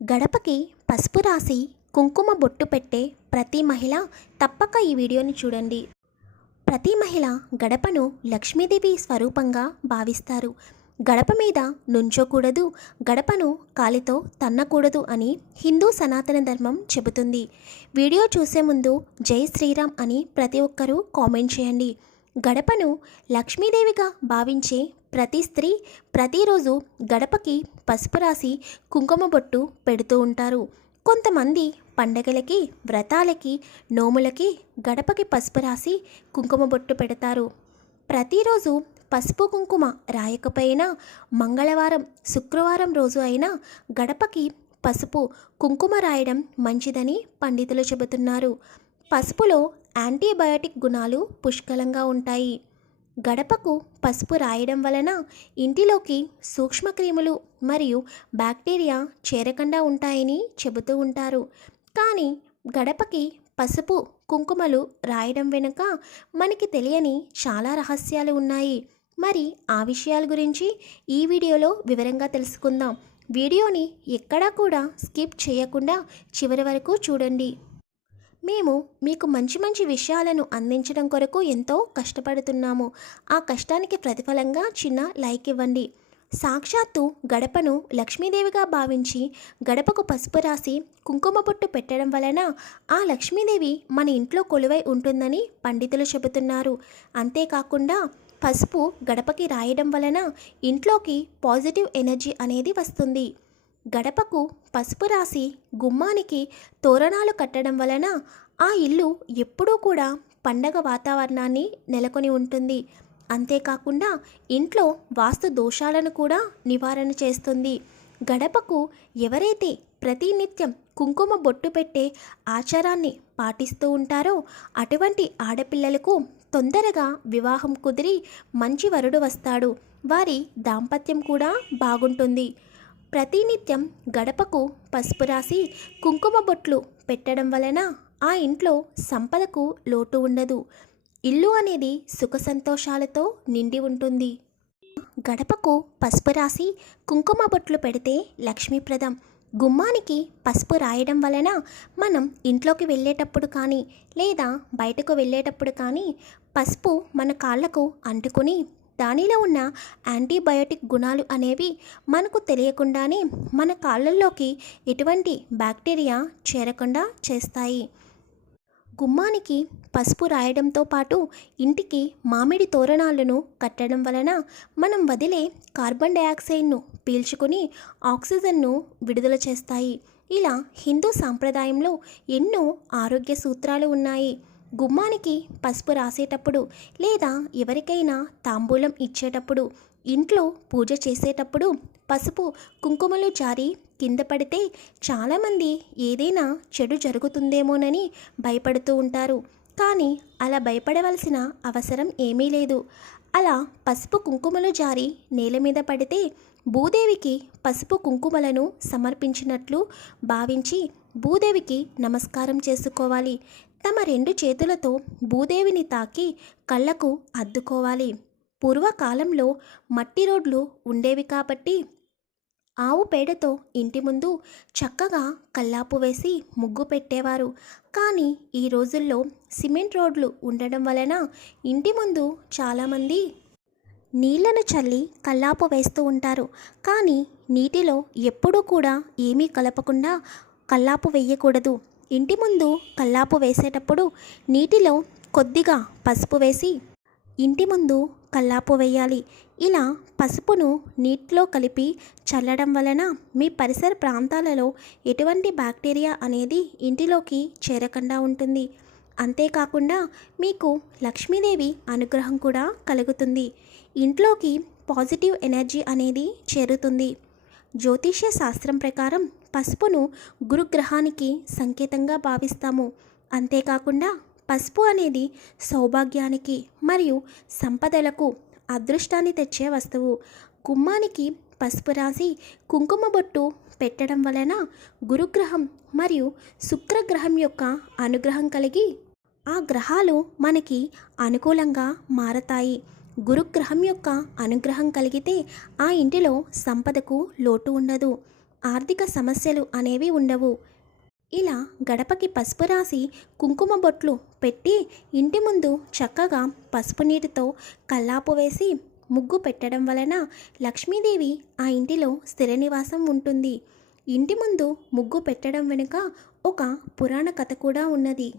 గడపకి పసుపు రాసి కుంకుమ బొట్టు పెట్టే ప్రతి మహిళ తప్పక ఈ వీడియోని చూడండి. ప్రతి మహిళ గడపను లక్ష్మీదేవి స్వరూపంగా భావిస్తారు. గడప మీద నుంచోకూడదు గడపను కాలితో తన్నకూడదు అని హిందూ సనాతన ధర్మం చెబుతుంది. వీడియో చూసే ముందు జై శ్రీరామ్ అని ప్రతి ఒక్కరూ కామెంట్ చేయండి. గడపను లక్ష్మీదేవిగా భావించే ప్రతి స్త్రీ ప్రతిరోజు గడపకి పసుపు రాసి కుంకుమ బొట్టు పెడుతూ ఉంటారు. కొంతమంది పండగలకి వ్రతాలకి నోములకి గడపకి పసుపు రాసి కుంకుమ బొట్టు పెడతారు. ప్రతిరోజు పసుపు కుంకుమ రాయకపోయినా మంగళవారం శుక్రవారం రోజు అయినా గడపకి పసుపు కుంకుమ రాయడం మంచిదని పండితులు చెబుతున్నారు. పసుపులో యాంటీబయాటిక్ గుణాలు పుష్కలంగా ఉంటాయి. గడపకు పసుపు రాయడం వలన ఇంటిలోకి సూక్ష్మక్రిములు మరియు బ్యాక్టీరియా చేరకుండా ఉంటాయని చెబుతూ ఉంటారు. కానీ గడపకి పసుపు కుంకుమలు రాయడం వెనుక మనకి తెలియని చాలా రహస్యాలు ఉన్నాయి. మరి ఆ విషయాల గురించి ఈ వీడియోలో వివరంగా తెలుసుకుందాం. వీడియోని ఎక్కడా కూడా స్కిప్ చేయకుండా చివరి వరకు చూడండి. మేము మీకు మంచి మంచి విషయాలను అందించడం కొరకు ఎంతో కష్టపడుతున్నాము. ఆ కష్టానికి ప్రతిఫలంగా చిన్న లైక్ ఇవ్వండి. సాక్షాత్తు గడపను లక్ష్మీదేవిగా భావించి గడపకు పసుపు రాసి కుంకుమ బొట్టు పెట్టడం వలన ఆ లక్ష్మీదేవి మన ఇంట్లో కొలువై ఉంటుందని పండితులు చెబుతున్నారు. అంతేకాకుండా పసుపు గడపకి రాయడం వలన ఇంట్లోకి పాజిటివ్ ఎనర్జీ అనేది వస్తుంది. గడపకు పసుపు రాసి గుమ్మానికి తోరణాలు కట్టడం వలన ఆ ఇల్లు ఎప్పుడూ కూడా పండగ వాతావరణాన్ని నెలకొని ఉంటుంది. అంతేకాకుండా ఇంట్లో వాస్తు దోషాలను కూడా నివారణ చేస్తుంది. గడపకు ఎవరైతే ప్రతినిత్యం కుంకుమ బొట్టు పెట్టే ఆచారాన్ని పాటిస్తూ ఉంటారో అటువంటి ఆడపిల్లలకు తొందరగా వివాహం కుదిరి మంచి వరుడు వస్తాడు. వారి దాంపత్యం కూడా బాగుంటుంది. ప్రతినిత్యం గడపకు పసుపు రాసి కుంకుమ బొట్లు పెట్టడం వలన ఆ ఇంట్లో సంపదకు లోటు ఉండదు. ఇల్లు అనేది సుఖ సంతోషాలతో నిండి ఉంటుంది. గడపకు పసుపు రాసి కుంకుమ బొట్లు పెడితే లక్ష్మీప్రదం. గుమ్మానికి పసుపు రాయడం వలన మనం ఇంట్లోకి వెళ్ళేటప్పుడు కానీ లేదా బయటకు వెళ్ళేటప్పుడు కానీ పసుపు మన కాళ్ళకు అంటుకుని దానిలో ఉన్న యాంటీబయోటిక్ గుణాలు అనేవి మనకు తెలియకుండానే మన కాళ్ళల్లోకి ఎటువంటి బ్యాక్టీరియా చేరకుండా చేస్తాయి. గుమ్మానికి పసుపు రాయడంతో పాటు ఇంటికి మామిడి తోరణాలను కట్టడం వలన మనం వదిలే కార్బన్ డయాక్సైడ్ను పీల్చుకుని ఆక్సిజన్ను విడుదల చేస్తాయి. ఇలా హిందూ సాంప్రదాయంలో ఎన్నో ఆరోగ్య సూత్రాలు ఉన్నాయి. గుమ్మానికి పసుపు రాసేటప్పుడు లేదా ఎవరికైనా తాంబూలం ఇచ్చేటప్పుడు ఇంట్లో పూజ చేసేటప్పుడు పసుపు కుంకుమలు జారి కింద పడితే చాలామంది ఏదైనా చెడు జరుగుతుందేమోనని భయపడుతూ ఉంటారు. కానీ అలా భయపడవలసిన అవసరం ఏమీ లేదు. అలా పసుపు కుంకుమలు జారి నేల మీద పడితే భూదేవికి పసుపు కుంకుమలను సమర్పించినట్లు భావించి భూదేవికి నమస్కారం చేసుకోవాలి. తమ రెండు చేతులతో భూదేవిని తాకి కళ్ళకు అద్దుకోవాలి. పూర్వకాలంలో మట్టి రోడ్లు ఉండేవి కాబట్టి ఆవు పేడతో ఇంటి ముందు చక్కగా కల్లాపు వేసి ముగ్గు పెట్టేవారు. కానీ ఈ రోజుల్లో సిమెంట్ రోడ్లు ఉండడం వలన ఇంటి ముందు చాలామంది నీళ్ళను చల్లి కల్లాపు వేస్తూ ఉంటారు. కానీ నీటిలో ఎప్పుడూ కూడా ఏమీ కలపకుండా కల్లాపు వేయకూడదు. ఇంటి ముందు కల్లాపు వేసేటప్పుడు నీటిలో కొద్దిగా పసుపు వేసి ఇంటి ముందు కల్లాపు వేయాలి. ఇలా పసుపును నీటిలో కలిపి చల్లడం వలన మీ పరిసర ప్రాంతాలలో ఎటువంటి బ్యాక్టీరియా అనేది ఇంటిలోకి చేరకుండా ఉంటుంది. అంతేకాకుండా మీకు లక్ష్మీదేవి అనుగ్రహం కూడా కలుగుతుంది. ఇంట్లోకి పాజిటివ్ ఎనర్జీ అనేది చేరుతుంది. జ్యోతిష్య శాస్త్రం ప్రకారం పసుపును గురుగ్రహానికి సంకేతంగా భావిస్తాము. అంతేకాకుండా పసుపు అనేది సౌభాగ్యానికి మరియు సంపదలకు అదృష్టాన్ని తెచ్చే వస్తువు. గుమ్మానికి పసుపు రాసి కుంకుమ బొట్టు పెట్టడం వలన గురుగ్రహం మరియు శుక్రగ్రహం యొక్క అనుగ్రహం కలిగి ఆ గ్రహాలు మనకి అనుకూలంగా మారతాయి. గురుగ్రహం యొక్క అనుగ్రహం కలిగితే ఆ ఇంటిలో సంపదకు లోటు ఉండదు. ఆర్థిక సమస్యలు అనేవి ఉండవు. ఇలా గడపకి పసుపు రాసి కుంకుమ బొట్లు పెట్టి ఇంటి ముందు చక్కగా పసుపు నీటితో కల్లాపు వేసి ముగ్గు పెట్టడం వలన లక్ష్మీదేవి ఆ ఇంటిలో స్థిర నివాసం ఉంటుంది. ఇంటి ముందు ముగ్గు పెట్టడం వెనుక ఒక పురాణ కథ కూడా ఉన్నది.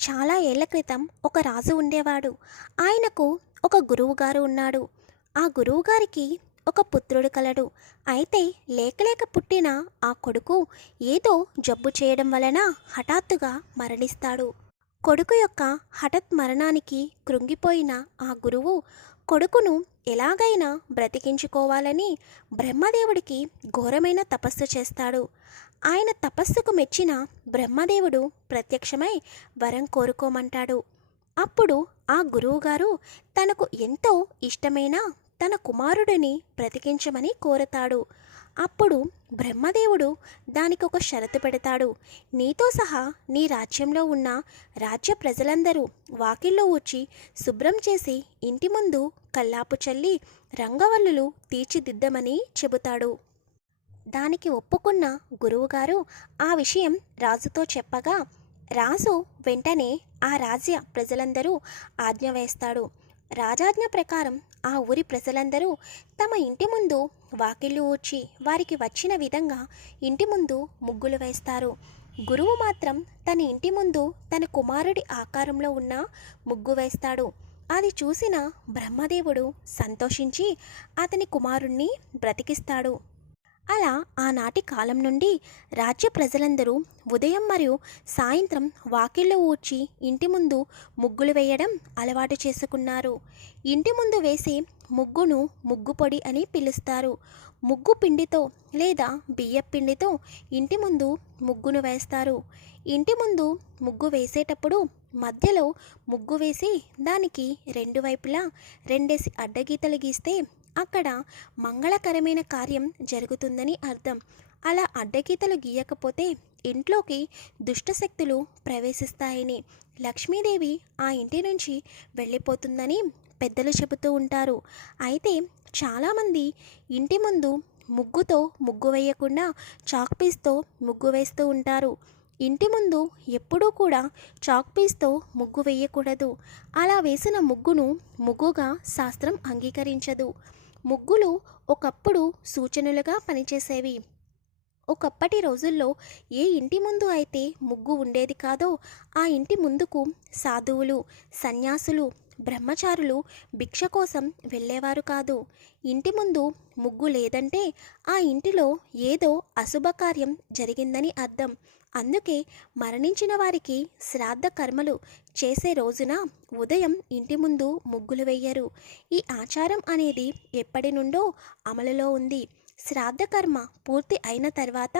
చాలా ఏళ్ళ క్రితం ఒక రాజు ఉండేవాడు. ఆయనకు ఒక గురువుగారు ఉన్నాడు. ఆ గురువుగారికి ఒక పుత్రుడు కలడు. అయితే లేకలేక పుట్టిన ఆ కొడుకు ఏదో జబ్బు చేయడం వలన హఠాత్తుగా మరణిస్తాడు. కొడుకు యొక్క హఠత్ మరణానికి కృంగిపోయిన ఆ గురువు కొడుకును ఎలాగైనా బ్రతికించుకోవాలని బ్రహ్మదేవుడికి ఘోరమైన తపస్సు చేస్తాడు. ఆయన తపస్సుకు మెచ్చిన బ్రహ్మదేవుడు ప్రత్యక్షమై వరం కోరుకోమంటాడు. అప్పుడు ఆ గురువుగారు తనకు ఎంతో ఇష్టమైన తన కుమారుడిని బ్రతికించమని కోరతాడు. అప్పుడు బ్రహ్మదేవుడు దానికి ఒక షరతు పెడతాడు. నీతో సహా నీ రాజ్యంలో ఉన్న రాజ్య ప్రజలందరూ వాకిల్లో వచ్చి శుభ్రం చేసి ఇంటి ముందు కల్లాపు చల్లి రంగవల్లులు తీర్చిదిద్దమని చెబుతాడు. దానికి ఒప్పుకున్న గురువుగారు ఆ విషయం రాజుతో చెప్పగా రాజు వెంటనే ఆ రాజ్య ప్రజలందరూ ఆజ్ఞ వేస్తాడు. రాజాజ్ఞ ప్రకారం ఆ ఊరి ప్రజలందరూ తమ ఇంటి ముందు వాకిళ్ళు ఊడ్చి వారికి వచ్చిన విధంగా ఇంటి ముందు ముగ్గులు వేస్తారు. గురువు మాత్రం తన ఇంటి ముందు తన కుమారుడి ఆకారంలో ఉన్న ముగ్గు వేస్తాడు. అది చూసిన బ్రహ్మదేవుడు సంతోషించి అతని కుమారుణ్ణి బ్రతికిస్తాడు. అలా ఆనాటి కాలం నుండి రాజ్య ప్రజలందరూ ఉదయం మరియు సాయంత్రం వాకిళ్ళు ఊడ్చి ఇంటి ముందు ముగ్గులు వేయడం అలవాటు చేసుకున్నారు. ఇంటి ముందు వేసే ముగ్గును ముగ్గు పొడి అని పిలుస్తారు. ముగ్గు పిండితో లేదా బియ్య పిండితో ఇంటి ముందు ముగ్గును వేస్తారు. ఇంటి ముందు ముగ్గు వేసేటప్పుడు మధ్యలో ముగ్గు వేసి దానికి రెండు వైపులా రెండేసి అడ్డగీతలు గీస్తే అక్కడ మంగళకరమైన కార్యం జరుగుతుందని అర్థం. అలా అడ్డగీతలు గీయకపోతే ఇంట్లోకి దుష్టశక్తులు ప్రవేశిస్తాయని. లక్ష్మీదేవి ఆ ఇంటి నుంచి వెళ్ళిపోతుందని పెద్దలు చెబుతూ ఉంటారు. అయితే చాలామంది ఇంటి ముందు ముగ్గుతో ముగ్గు వేయకుండా చాక్ పీస్తో ముగ్గు వేస్తూ ఉంటారు. ఇంటి ముందు ఎప్పుడూ కూడా చాక్ పీస్తో ముగ్గు వేయకూడదు. అలా వేసిన ముగ్గును ముగ్గుగా శాస్త్రం అంగీకరించదు. ముగ్గులు ఒకప్పుడు సూచనలుగా పనిచేసేవి. ఒకప్పటి రోజుల్లో ఏ ఇంటి ముందు అయితే ముగ్గు ఉండేది కాదో ఆ ఇంటి ముందుకు సాధువులు సన్యాసులు బ్రహ్మచారులు భిక్ష కోసం వెళ్ళేవారు కాదు. ఇంటి ముందు ముగ్గు లేదంటే ఆ ఇంటిలో ఏదో అశుభకార్యం జరిగిందని అర్థం. అందుకే మరణించిన వారికి శ్రాద్ధ కర్మలు చేసే రోజున ఉదయం ఇంటి ముందు ముగ్గులు వేయరు ఈ ఆచారం అనేది ఎప్పటి నుండో అమలులో ఉంది. శ్రాద్ధ కర్మ పూర్తి అయిన తర్వాత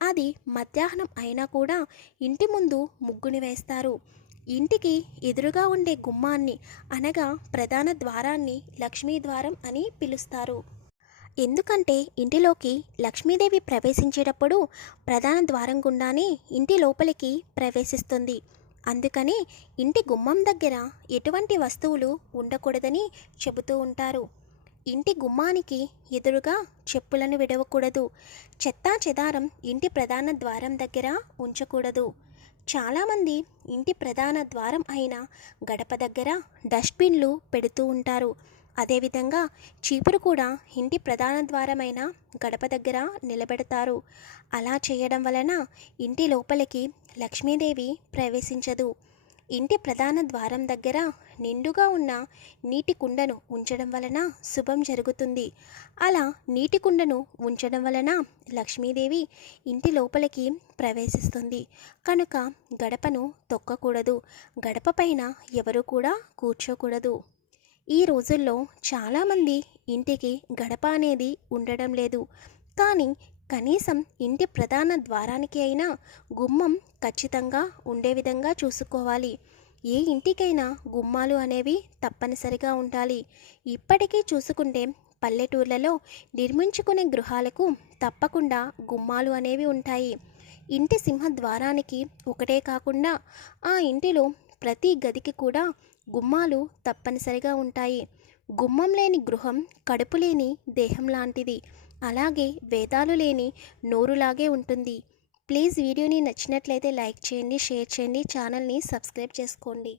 అది మధ్యాహ్నం అయినా కూడా ఇంటి ముందు ముగ్గుని వేస్తారు. ఇంటికి ఎదురుగా ఉండే గుమ్మాన్ని అనగా ప్రధాన ద్వారాన్ని లక్ష్మీ ద్వారం అని పిలుస్తారు. ఎందుకంటే ఇంటిలోకి లక్ష్మీదేవి ప్రవేశించేటప్పుడు ప్రధాన ద్వారం గుండానే ఇంటి లోపలికి ప్రవేశిస్తుంది. అందుకని ఇంటి గుమ్మం దగ్గర ఎటువంటి వస్తువులు ఉండకూడదని చెబుతూ ఉంటారు. ఇంటి గుమ్మానికి ఎదురుగా చెప్పులను విడవకూడదు. చెత్తా చెదారం ఇంటి ప్రధాన ద్వారం దగ్గర ఉంచకూడదు. చాలామంది ఇంటి ప్రధాన ద్వారం అయిన గడప దగ్గర డస్ట్బిన్లు పెడుతూ ఉంటారు. అదేవిధంగా చీపురు కూడా ఇంటి ప్రధాన ద్వారమైన గడప దగ్గర నిలబెడతారు. అలా చేయడం వలన ఇంటి లోపలికి లక్ష్మీదేవి ప్రవేశించదు. ఇంటి ప్రధాన ద్వారం దగ్గర నిండుగా ఉన్న నీటి కుండను ఉంచడం వలన శుభం జరుగుతుంది. అలా నీటి కుండను ఉంచడం వలన లక్ష్మీదేవి ఇంటి లోపలికి ప్రవేశిస్తుంది. కనుక గడపను తొక్కకూడదు. గడప పైన ఎవరు కూడా కూర్చోకూడదు. ఈ రోజుల్లో చాలామంది ఇంటికి గడప అనేది ఉండడం లేదు. కానీ కనీసం ఇంటి ప్రధాన ద్వారానికి అయినా గుమ్మం ఖచ్చితంగా ఉండే విధంగా చూసుకోవాలి. ఏ ఇంటికైనా గుమ్మాలు అనేవి తప్పనిసరిగా ఉండాలి. ఇప్పటికీ చూసుకుంటే పల్లెటూర్లలో నిర్మించుకునే గృహాలకు తప్పకుండా గుమ్మాలు అనేవి ఉంటాయి. ఇంటి సింహద్వారానికి ఒకటే కాకుండా ఆ ఇంటిలో ప్రతి గదికి కూడా గుమ్మాలు తప్పనిసరిగా ఉంటాయి. గుమ్మం లేని గృహం కడుపు లేని దేహం లాంటిది. అలాగే వేదాలు లేని నోరులాగే ఉంటుంది. ప్లీజ్ వీడియోని నచ్చినట్లయితే లైక్ చేయండి షేర్ చేయండి ఛానల్ని సబ్స్క్రైబ్ చేసుకోండి.